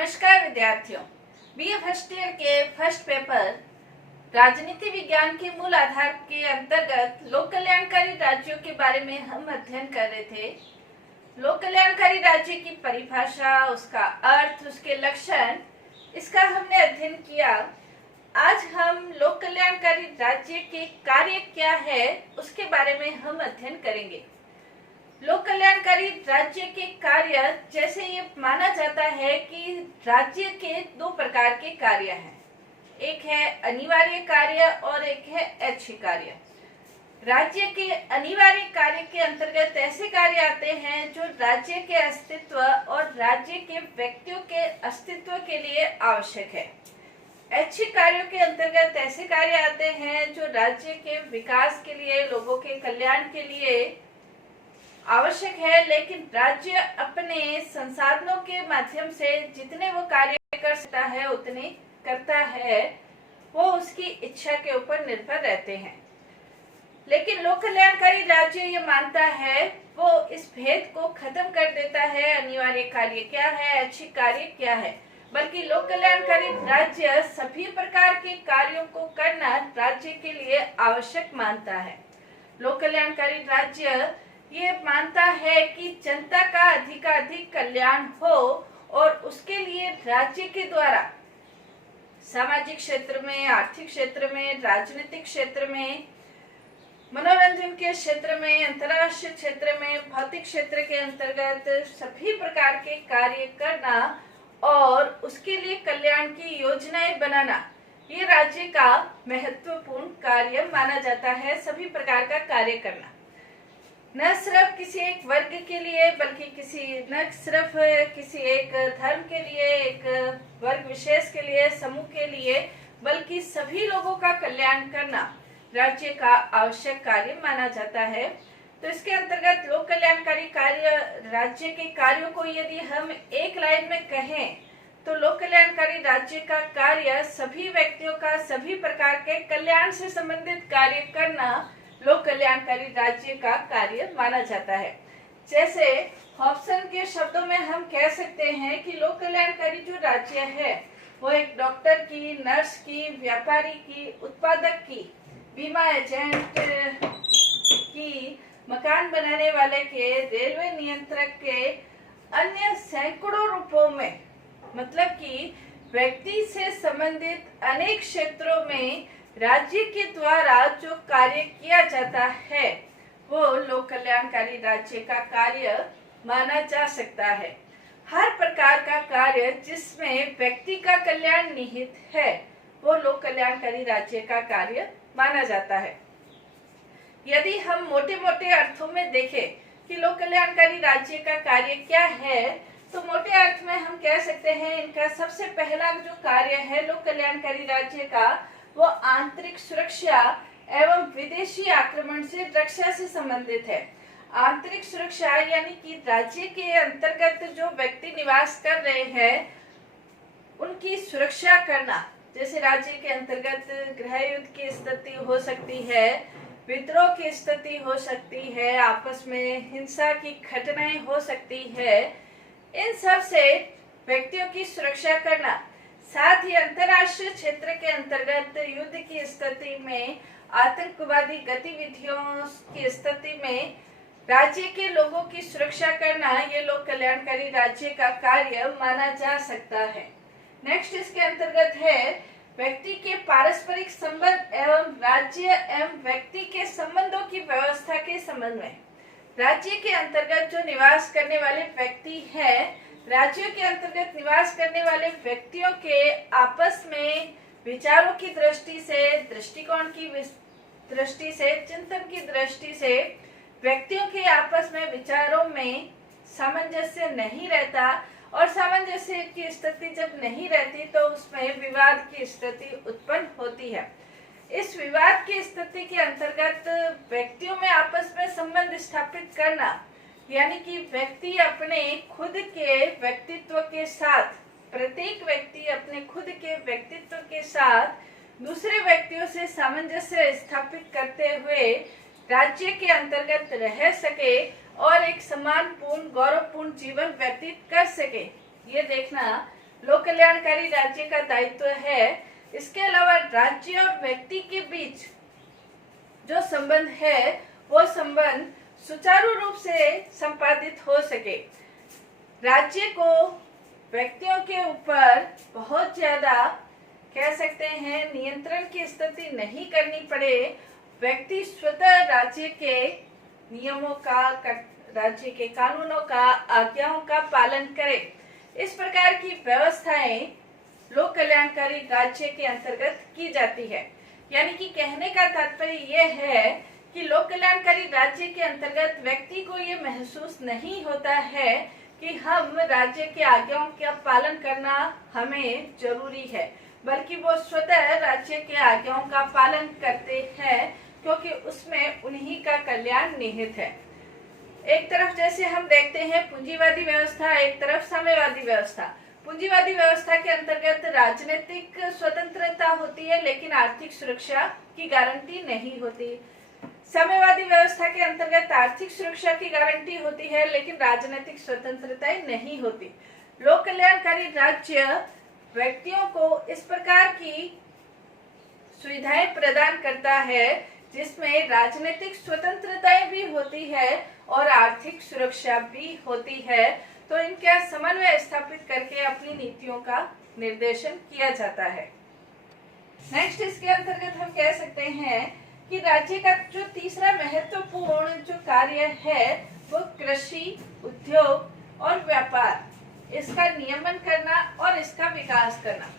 नमस्कार विद्यार्थियों, BA first year के फर्स्ट पेपर राजनीति विज्ञान के मूल आधार के अंतर्गत लोक कल्याणकारी राज्यों के बारे में हम अध्ययन कर रहे थे। लोक कल्याणकारी राज्य की परिभाषा, उसका अर्थ, उसके लक्षण, इसका हमने अध्ययन किया। आज हम लोक कल्याणकारी राज्य के कार्य क्या है उसके बारे में हम अध्ययन करेंगे। लोक कल्याणकारी राज्य के कार्य, जैसे ये माना जाता है कि राज्य के दो प्रकार के कार्य हैं, एक है अनिवार्य कार्य और एक है ऐच्छिक कार्य। राज्य के अनिवार्य कार्य के अंतर्गत ऐसे कार्य आते हैं जो राज्य के अस्तित्व और राज्य के व्यक्तियों के अस्तित्व के लिए आवश्यक है। ऐच्छिक कार्यों के अंतर्गत ऐसे कार्य आते हैं जो राज्य के विकास के लिए, लोगों के कल्याण के लिए आवश्यक है, लेकिन राज्य अपने संसाधनों के माध्यम से जितने वो कार्य कर सकता है उतने करता है, वो उसकी इच्छा के ऊपर निर्भर रहते हैं। लेकिन लोक कल्याणकारी राज्य ये मानता है, वो इस भेद को खत्म कर देता है, अनिवार्य कार्य क्या है, ऐच्छिक कार्य क्या है, बल्कि लोक कल्याणकारी राज्य सभी प्रकार के कार्यों को करना राज्य के लिए आवश्यक मानता है। लोक कल्याणकारी राज्य ये मानता है कि जनता का अधिकाधिक कल्याण हो और उसके लिए राज्य के द्वारा सामाजिक क्षेत्र में, आर्थिक क्षेत्र में, राजनीतिक क्षेत्र में, मनोरंजन के क्षेत्र में, अंतर्राष्ट्रीय क्षेत्र में, भौतिक क्षेत्र के अंतर्गत सभी प्रकार के कार्य करना और उसके लिए कल्याण की योजनाएं बनाना, ये राज्य का महत्वपूर्ण कार्य माना जाता है। सभी प्रकार का कार्य करना न सिर्फ किसी एक वर्ग के लिए, बल्कि न सिर्फ किसी एक धर्म के लिए, एक वर्ग विशेष के लिए, समूह के लिए, बल्कि सभी लोगों का कल्याण करना राज्य का आवश्यक कार्य माना जाता है। तो इसके अंतर्गत लोक कल्याणकारी कार्य, राज्य के कार्यों को यदि हम एक लाइन में कहें तो लोक कल्याणकारी राज्य का कार्य सभी व्यक्तियों का सभी प्रकार के कल्याण से संबंधित कार्य करना लोक कल्याणकारी राज्य का कार्य माना जाता है। जैसे हॉब्सन के शब्दों में हम कह सकते हैं कि लोक कल्याणकारी जो राज्य है वो एक डॉक्टर की, नर्स की, व्यापारी की, उत्पादक की, बीमा एजेंट की, मकान बनाने वाले के, रेलवे नियंत्रक के, अन्य सैकड़ों रूपों में, मतलब कि व्यक्ति से संबंधित अनेक क्षेत्रों में राज्य के द्वारा जो कार्य किया जाता है वो लोक कल्याणकारी राज्य का कार्य माना जा सकता है। हर प्रकार का कार्य जिसमें व्यक्ति का कल्याण निहित है वो लोक कल्याणकारी राज्य का कार्य माना जाता है। यदि हम मोटे मोटे अर्थों में देखें कि लोक कल्याणकारी राज्य का कार्य क्या है, तो मोटे अर्थ में हम कह सकते हैं इनका सबसे पहला जो कार्य है लोक कल्याणकारी राज्य का, वो आंतरिक सुरक्षा एवं विदेशी आक्रमण से रक्षा से संबंधित है। आंतरिक सुरक्षा यानी कि राज्य के अंतर्गत जो व्यक्ति निवास कर रहे हैं उनकी सुरक्षा करना। जैसे राज्य के अंतर्गत गृह युद्ध की स्थिति हो सकती है, विद्रोह की स्थिति हो सकती है, आपस में हिंसा की घटनाएं हो सकती है, इन सब से व्यक्तियों की सुरक्षा करना। साथ ही अंतर्राष्ट्रीय क्षेत्र के अंतर्गत युद्ध की स्थिति में, आतंकवादी गतिविधियों की स्थिति में राज्य के लोगों की सुरक्षा करना, ये लोक कल्याणकारी राज्य का कार्य माना जा सकता है। नेक्स्ट इसके अंतर्गत है व्यक्ति के पारस्परिक संबंध एवं राज्य एवं व्यक्ति के संबंधों की व्यवस्था के संबंध में। राज्य के अंतर्गत जो निवास करने वाले व्यक्ति हैं, राज्यों के अंतर्गत निवास करने वाले व्यक्तियों के आपस में विचारों की दृष्टि से, दृष्टिकोण की दृष्टि से, चिंतन की दृष्टि से व्यक्तियों के आपस में विचारों में सामंजस्य नहीं रहता, और सामंजस्य की स्थिति जब नहीं रहती तो उसमें विवाद की स्थिति उत्पन्न होती है। इस विवाद की स्थिति के अंतर्गत व्यक्तियों में आपस में संबंध स्थापित करना, यानी कि व्यक्ति अपने खुद के व्यक्तित्व के साथ, प्रत्येक व्यक्ति अपने खुद के व्यक्तित्व के साथ दूसरे व्यक्तियों से सामंजस्य स्थापित करते हुए राज्य के अंतर्गत रह सके और एक सम्मानपूर्ण, गौरवपूर्ण जीवन व्यतीत कर सके, ये देखना लोक कल्याणकारी राज्य का दायित्व है। इसके अलावा राज्य और व्यक्ति के बीच जो संबंध है वो संबंध सुचारू रूप से संपादित हो सके। राज्य को व्यक्तियों के ऊपर बहुत ज्यादा कह सकते हैं नियंत्रण की स्थिति नहीं करनी पड़े। व्यक्ति स्वतः राज्य के नियमों का, राज्य के कानूनों का, आज्ञाओं का पालन करे। इस प्रकार की व्यवस्थाएं लोक कल्याणकारी राज्य के अंतर्गत की जाती है। यानी कि कहने का तात्पर्य यह है कि लोक कल्याणकारी राज्य के अंतर्गत व्यक्ति को ये महसूस नहीं होता है कि हम राज्य के आज्ञाओं का पालन करना हमें जरूरी है, बल्कि वो स्वतः राज्य के आज्ञाओं का पालन करते हैं क्योंकि उसमें उन्हीं का कल्याण निहित है। एक तरफ जैसे हम देखते हैं पूंजीवादी व्यवस्था, एक तरफ साम्यवादी व्यवस्था। पूंजीवादी व्यवस्था के अंतर्गत राजनीतिक स्वतंत्रता होती है लेकिन आर्थिक सुरक्षा की गारंटी नहीं होती। साम्यवादी व्यवस्था के अंतर्गत आर्थिक सुरक्षा की गारंटी होती है लेकिन राजनीतिक स्वतंत्रता नहीं होती। लोक कल्याणकारी राज्य व्यक्तियों को इस प्रकार की सुविधाएं प्रदान करता है जिसमें राजनीतिक स्वतंत्रताएं भी होती है और आर्थिक सुरक्षा भी होती है। तो इनका समन्वय स्थापित करके अपनी नीतियों का निर्देशन किया जाता है। नेक्स्ट इसके अंतर्गत हम कह सकते हैं कि राज्य का जो तीसरा महत्वपूर्ण जो कार्य है वो कृषि, उद्योग और व्यापार, इसका नियमन करना और इसका विकास करना।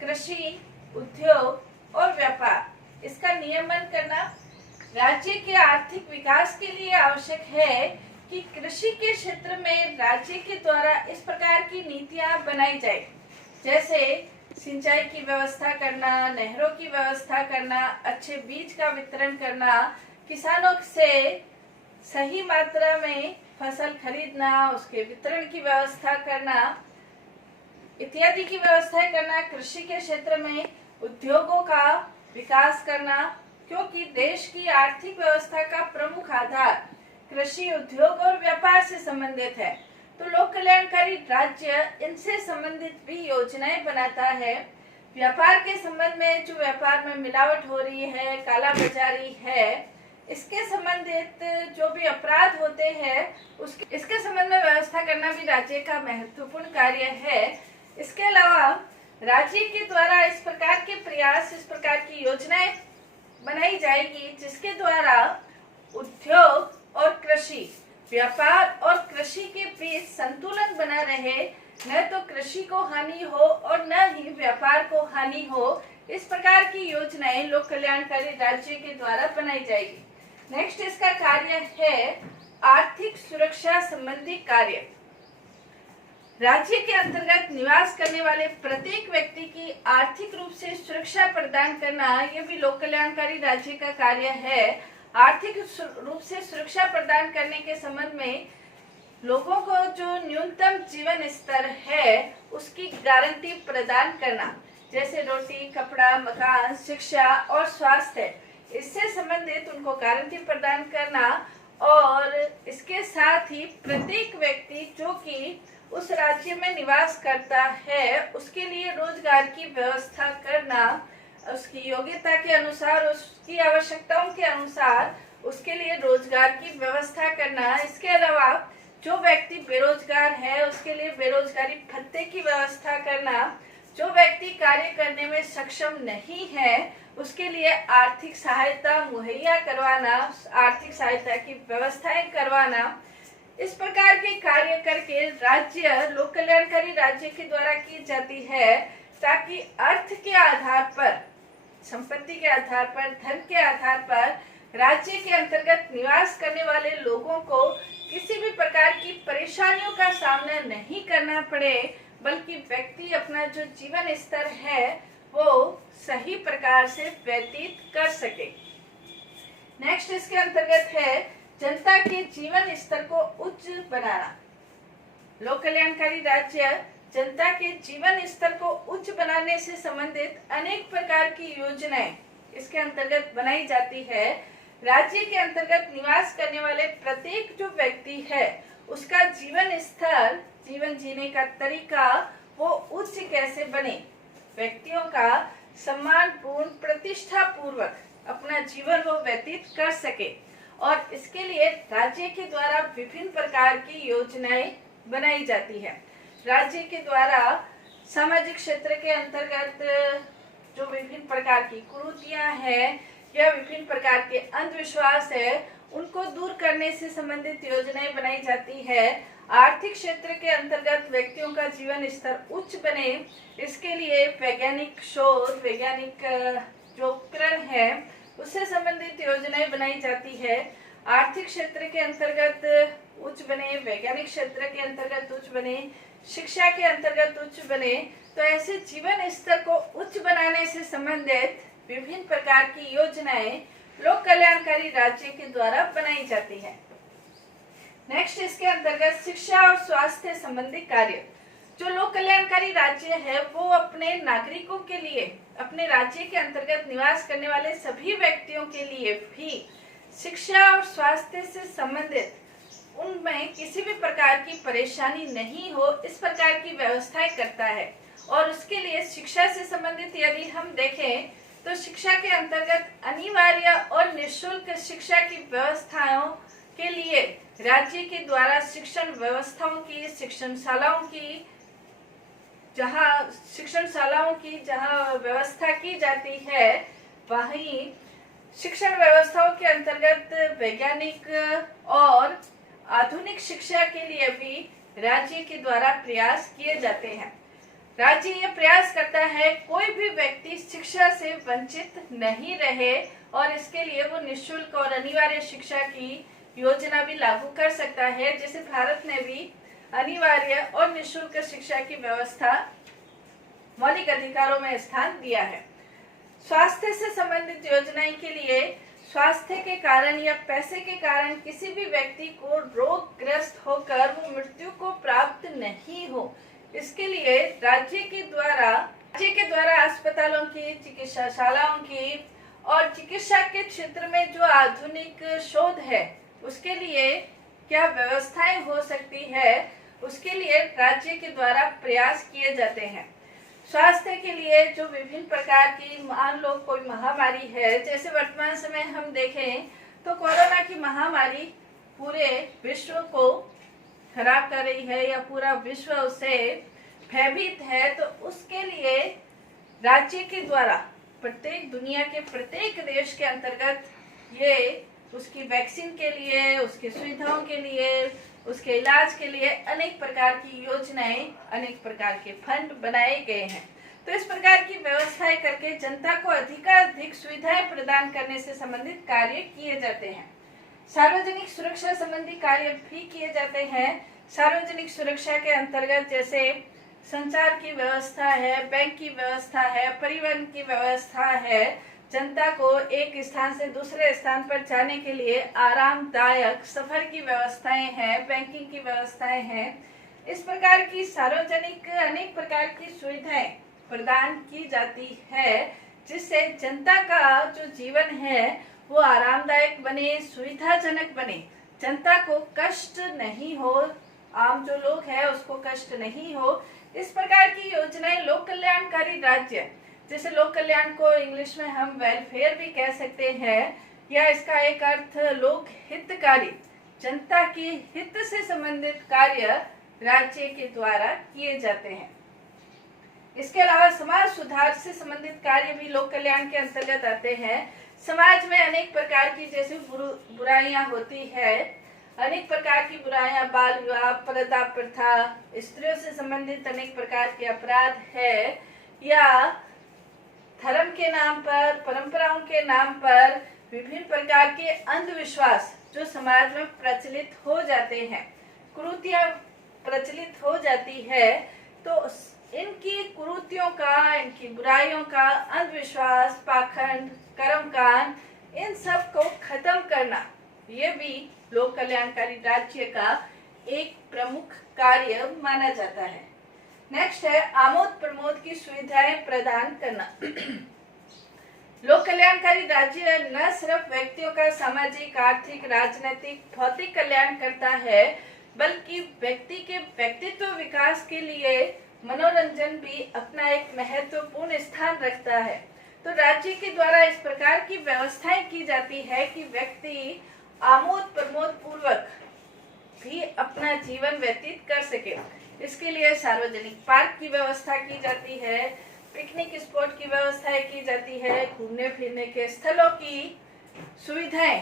कृषि, उद्योग और व्यापार, इसका नियमन करना राज्य के आर्थिक विकास के लिए आवश्यक है कि कृषि के क्षेत्र में राज्य के द्वारा इस प्रकार की नीतियां बनाई जाए, जैसे सिंचाई की व्यवस्था करना, नहरों की व्यवस्था करना, अच्छे बीज का वितरण करना, किसानों से सही मात्रा में फसल खरीदना, उसके वितरण की व्यवस्था करना इत्यादि की व्यवस्थाएं करना। कृषि के क्षेत्र में उद्योगों का विकास करना, क्योंकि देश की आर्थिक व्यवस्था का प्रमुख आधार कृषि, उद्योग और व्यापार से संबंधित है। तो लोक कल्याणकारी राज्य इनसे संबंधित भी योजनाएं बनाता है। व्यापार के संबंध में जो व्यापार में मिलावट हो रही है, काला बाजारी है, इसके संबंधित जो भी अपराध होते हैं इसके संबंध में व्यवस्था करना भी राज्य का महत्वपूर्ण कार्य है। इसके अलावा राज्य के द्वारा इस प्रकार के प्रयास, इस प्रकार की योजनाएं बनाई जाएगी जिसके द्वारा उद्योग और कृषि, व्यापार और कृषि के बीच संतुलन बना रहे, न तो कृषि को हानि हो और न ही व्यापार को हानि हो। इस प्रकार की योजनाएं लोक कल्याणकारी राज्य के द्वारा बनाई जाएगी। नेक्स्ट इसका कार्य है आर्थिक सुरक्षा संबंधी कार्य। राज्य के अंतर्गत निवास करने वाले प्रत्येक व्यक्ति की आर्थिक रूप से सुरक्षा प्रदान करना, यह भी लोक कल्याणकारी राज्य का कार्य है। आर्थिक रूप से सुरक्षा प्रदान करने के संबंध में लोगों को जो न्यूनतम जीवन स्तर है उसकी गारंटी प्रदान करना, जैसे रोटी, कपड़ा, मकान, शिक्षा और स्वास्थ्य, इससे संबंधित उनको गारंटी प्रदान करना। और इसके साथ ही प्रत्येक व्यक्ति जो कि उस राज्य में निवास करता है उसके लिए रोजगार की व्यवस्था करना, उसकी योग्यता के अनुसार, उसकी आवश्यकताओं के अनुसार उसके लिए रोजगार की व्यवस्था करना। इसके अलावा जो व्यक्ति बेरोजगार है उसके लिए बेरोजगारी भत्ते की व्यवस्था करना। जो व्यक्ति कार्य करने में सक्षम नहीं है उसके लिए आर्थिक सहायता मुहैया करवाना, आर्थिक सहायता की व्यवस्थाएं करवाना। इस प्रकार के कार्य करके राज्य लोक कल्याणकारी राज्य के द्वारा की जाती है ताकि अर्थ के आधार पर, संपत्ति के आधार पर, धन के आधार पर राज्य के अंतर्गत निवास करने वाले लोगों को किसी भी प्रकार की परेशानियों का सामना नहीं करना पड़े, बल्कि व्यक्ति अपना जो जीवन स्तर है वो सही प्रकार से व्यतीत कर सके। नेक्स्ट इसके अंतर्गत है जनता के जीवन स्तर को उच्च बनाना। लोक कल्याणकारी राज्य जनता के जीवन स्तर को उच्च बनाने से संबंधित अनेक प्रकार की योजनाएं इसके अंतर्गत बनाई जाती है। राज्य के अंतर्गत निवास करने वाले प्रत्येक जो व्यक्ति है उसका जीवन स्तर, जीवन जीने का तरीका वो उच्च बने व्यक्तियों का सम्मानपूर्ण प्रतिष्ठा पूर्वक अपना जीवन वो व्यतीत कर सके, और इसके लिए राज्य के द्वारा विभिन्न प्रकार की योजनाएं बनाई जाती है। राज्य के द्वारा सामाजिक क्षेत्र के अंतर्गत जो विभिन्न प्रकार की कुरीतियां हैं या विभिन्न प्रकार के अंधविश्वास है, उनको दूर करने से संबंधित योजनाएं बनाई जाती है। आर्थिक क्षेत्र के अंतर्गत व्यक्तियों का जीवन स्तर उच्च बने, इसके लिए वैज्ञानिक शोध, वैज्ञानिक जो उपकरण है उससे संबंधित योजनाएं बनाई जाती है। आर्थिक क्षेत्र के अंतर्गत उच्च बने, वैज्ञानिक क्षेत्र के अंतर्गत उच्च बने, शिक्षा के अंतर्गत उच्च बने। तो ऐसे जीवन स्तर को उच्च बनाने से संबंधित विभिन्न प्रकार की योजनाएं लोक कल्याणकारी राज्य के द्वारा बनाई जाती है। नेक्स्ट, इसके अंतर्गत शिक्षा और स्वास्थ्य संबंधी कार्य। जो लोक कल्याणकारी राज्य है वो अपने नागरिकों के लिए, अपने राज्य के अंतर्गत निवास करने वाले सभी व्यक्तियों के लिए भी शिक्षा और स्वास्थ्य से संबंधित उनमें किसी भी प्रकार की परेशानी नहीं हो, इस प्रकार की व्यवस्थाएं करता है। और उसके लिए शिक्षा से संबंधित यदि हम देखें तो शिक्षा के अंतर्गत अनिवार्य और निःशुल्क शिक्षा की व्यवस्थाओं के लिए राज्य के द्वारा शिक्षण व्यवस्थाओं की, शिक्षणशालाओं की जहां व्यवस्था की जाती है, वहीं शिक्षण व्यवस्थाओं के अंतर्गत वैज्ञानिक और आधुनिक शिक्षा के लिए भी राज्य के द्वारा प्रयास किए जाते हैं। राज्य ये प्रयास करता है कोई भी व्यक्ति शिक्षा से वंचित नहीं रहे, और इसके लिए वो निःशुल्क और अनिवार्य शिक्षा की योजना भी लागू कर सकता है। जैसे भारत ने भी अनिवार्य और निःशुल्क शिक्षा की व्यवस्था मौलिक अधिकारों में स्थान दिया है। स्वास्थ्य से संबंधित योजनाएं के लिए स्वास्थ्य के कारण या पैसे के कारण किसी भी व्यक्ति को रोगग्रस्त होकर वो मृत्यु को प्राप्त नहीं हो, इसके लिए राज्य के द्वारा अस्पतालों की, चिकित्साशालाओं की और चिकित्सा के क्षेत्र में जो आधुनिक शोध है उसके लिए क्या व्यवस्थाएं हो सकती है, उसके लिए राज्य के द्वारा प्रयास किए जाते हैं। स्वास्थ्य के लिए जो विभिन्न प्रकार की, मान लो कोई महामारी है, जैसे वर्तमान समय हम देखें तो कोरोना की महामारी पूरे विश्व को खराब कर रही है या पूरा विश्व उससे भयभीत है, तो उसके लिए राज्य के द्वारा प्रत्येक दुनिया के प्रत्येक देश के अंतर्गत ये उसकी वैक्सीन के लिए, उसकी सुविधाओं के लिए, उसके इलाज के लिए अनेक प्रकार की योजनाएं, अनेक प्रकार के फंड बनाए गए हैं। तो इस प्रकार की व्यवस्थाएं करके जनता को अधिकाधिक सुविधाएं प्रदान करने से संबंधित कार्य किए जाते हैं। सार्वजनिक सुरक्षा संबंधी कार्य भी किए जाते हैं। सार्वजनिक सुरक्षा के अंतर्गत जैसे संचार की व्यवस्था है, बैंक की व्यवस्था है, परिवहन की व्यवस्था है, जनता को एक स्थान से दूसरे स्थान पर जाने के लिए आरामदायक सफर की व्यवस्थाएं हैं, बैंकिंग की व्यवस्थाएं हैं। इस प्रकार की सार्वजनिक अनेक प्रकार की सुविधाएं प्रदान की जाती है, जिससे जनता का जो जीवन है वो आरामदायक बने, सुविधाजनक बने, जनता को कष्ट नहीं हो, आम जो लोग हैं उसको कष्ट नहीं हो। इस प्रकार की योजनाएं लोक कल्याणकारी राज्य, जैसे लोक कल्याण को इंग्लिश में हम वेलफेयर भी कह सकते हैं, या इसका एक अर्थ लोक हितकारी, जनता की हित से संबंधित कार्य राज्य के द्वारा किए जाते हैं। इसके अलावा समाज सुधार से संबंधित कार्य भी लोक कल्याण के अंतर्गत आते हैं। समाज में अनेक प्रकार की जैसे बुराइयां होती है, अनेक प्रकार की बुराइयां, बाल विवाह, पर्दा प्रथा, स्त्रियों से संबंधित अनेक प्रकार के अपराध है, या धर्म के नाम पर, परंपराओं के नाम पर विभिन्न प्रकार के अंधविश्वास जो समाज में प्रचलित हो जाते हैं, कुरीतियां प्रचलित हो जाती है, तो इनकी कुरीतियों का, इनकी बुराइयों का, अंधविश्वास, पाखंड, कर्मकांड, इन सब को खत्म करना, ये भी लोक कल्याणकारी राज्य का एक प्रमुख कार्य माना जाता है। नेक्स्ट है आमोद प्रमोद की सुविधाएं प्रदान करना। लोक कल्याणकारी राज्य न सिर्फ व्यक्तियों का सामाजिक, आर्थिक, राजनीतिक, भौतिक कल्याण करता है, बल्कि व्यक्ति के व्यक्तित्व विकास के लिए मनोरंजन भी अपना एक महत्वपूर्ण स्थान रखता है। तो राज्य के द्वारा इस प्रकार की व्यवस्थाएं की जाती है कि व्यक्ति आमोद प्रमोद पूर्वक भी अपना जीवन व्यतीत कर सके। इसके लिए सार्वजनिक पार्क की व्यवस्था की जाती है, पिकनिक स्पॉट की व्यवस्थाएं की जाती है, घूमने फिरने के स्थलों की सुविधाएं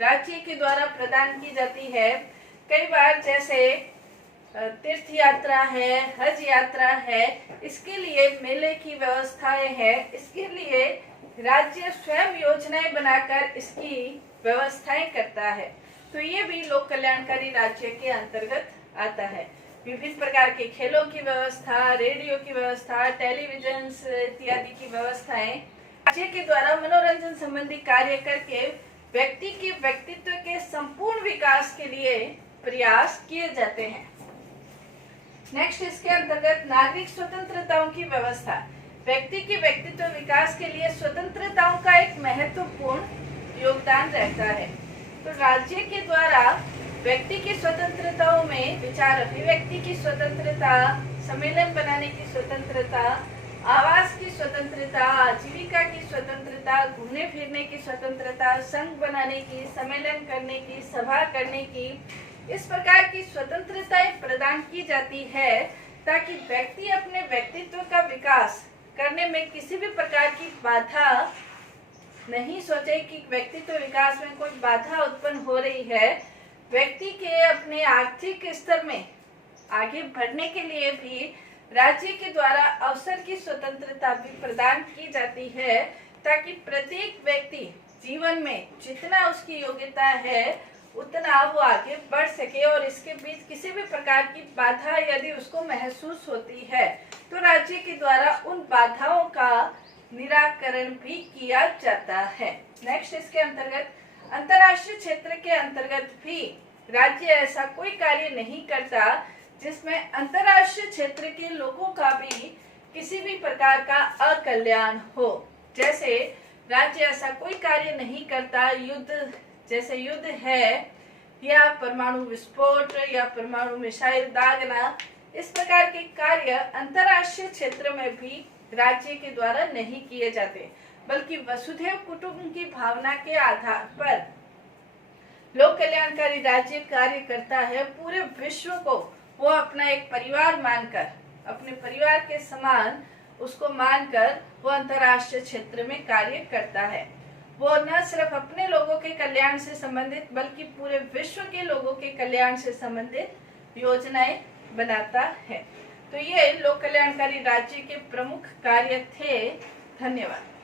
राज्य के द्वारा प्रदान की जाती है। कई बार जैसे तीर्थ यात्रा है, हज यात्रा है, इसके लिए मेले की व्यवस्थाएं हैं। इसके लिए राज्य स्वयं योजनाएं बनाकर इसकी व्यवस्थाएं करता है। तो ये भी लोक कल्याणकारी राज्य के अंतर्गत आता है। विभिन्न प्रकार के खेलों की व्यवस्था, रेडियो की व्यवस्था, टेलीविजन इत्यादि की व्यवस्थाएं राज्य के द्वारा मनोरंजन संबंधी कार्य करके व्यक्ति के व्यक्तित्व के संपूर्ण विकास के लिए प्रयास किए जाते हैं। नेक्स्ट, इसके अंतर्गत नागरिक स्वतंत्रताओं की व्यवस्था। व्यक्ति के व्यक्तित्व विकास के लिए स्वतंत्रताओं का एक महत्वपूर्ण योगदान रहता है। तो राज्य के द्वारा व्यक्ति की स्वतंत्रताओं में विचार अभिव्यक्ति की स्वतंत्रता, सम्मेलन बनाने की स्वतंत्रता, आवास की स्वतंत्रता, आजीविका की स्वतंत्रता, घूमने फिरने की स्वतंत्रता, संघ बनाने की, सम्मेलन करने की, सभा करने की, इस प्रकार की स्वतंत्रताएं प्रदान की जाती है ताकि व्यक्ति अपने व्यक्तित्व का विकास करने में किसी भी प्रकार की बाधा नहीं सोचे कि व्यक्तित्व विकास में कोई बाधा उत्पन्न हो रही है। व्यक्ति के अपने आर्थिक स्तर में आगे बढ़ने के लिए भी राज्य के द्वारा अवसर की स्वतंत्रता भी प्रदान की जाती है ताकि प्रत्येक व्यक्ति जीवन में जितना उसकी योग्यता है उतना वो आगे बढ़ सके और इसके बीच किसी भी प्रकार की बाधा यदि उसको महसूस होती है तो राज्य के द्वारा उन बाधाओं का निराकरण भी किया जाता है। नेक्स्ट, इसके अंतर्गत अंतर्राष्ट्रीय क्षेत्र के अंतर्गत भी राज्य ऐसा कोई कार्य नहीं करता जिसमें अंतर्राष्ट्रीय क्षेत्र के लोगों का भी किसी भी प्रकार का अकल्याण हो। जैसे राज्य ऐसा कोई कार्य नहीं करता, जैसे युद्ध है या परमाणु विस्फोट या परमाणु मिसाइल दागना, इस प्रकार के कार्य अंतर्राष्ट्रीय क्षेत्र में भी राज्य के द्वारा नहीं किए जाते, बल्कि वसुधैव कुटुंब की भावना के आधार पर लोक कल्याणकारी राज्य कार्य करता है। पूरे विश्व को वो अपना एक परिवार मानकर, अपने परिवार के समान उसको मानकर वो अंतर्राष्ट्रीय क्षेत्र में कार्य करता है। वो न सिर्फ अपने लोगों के कल्याण से संबंधित बल्कि पूरे विश्व के लोगों के कल्याण से संबंधित योजनाएं बनाता है। तो ये लोक कल्याणकारी राज्य के प्रमुख कार्य थे। धन्यवाद।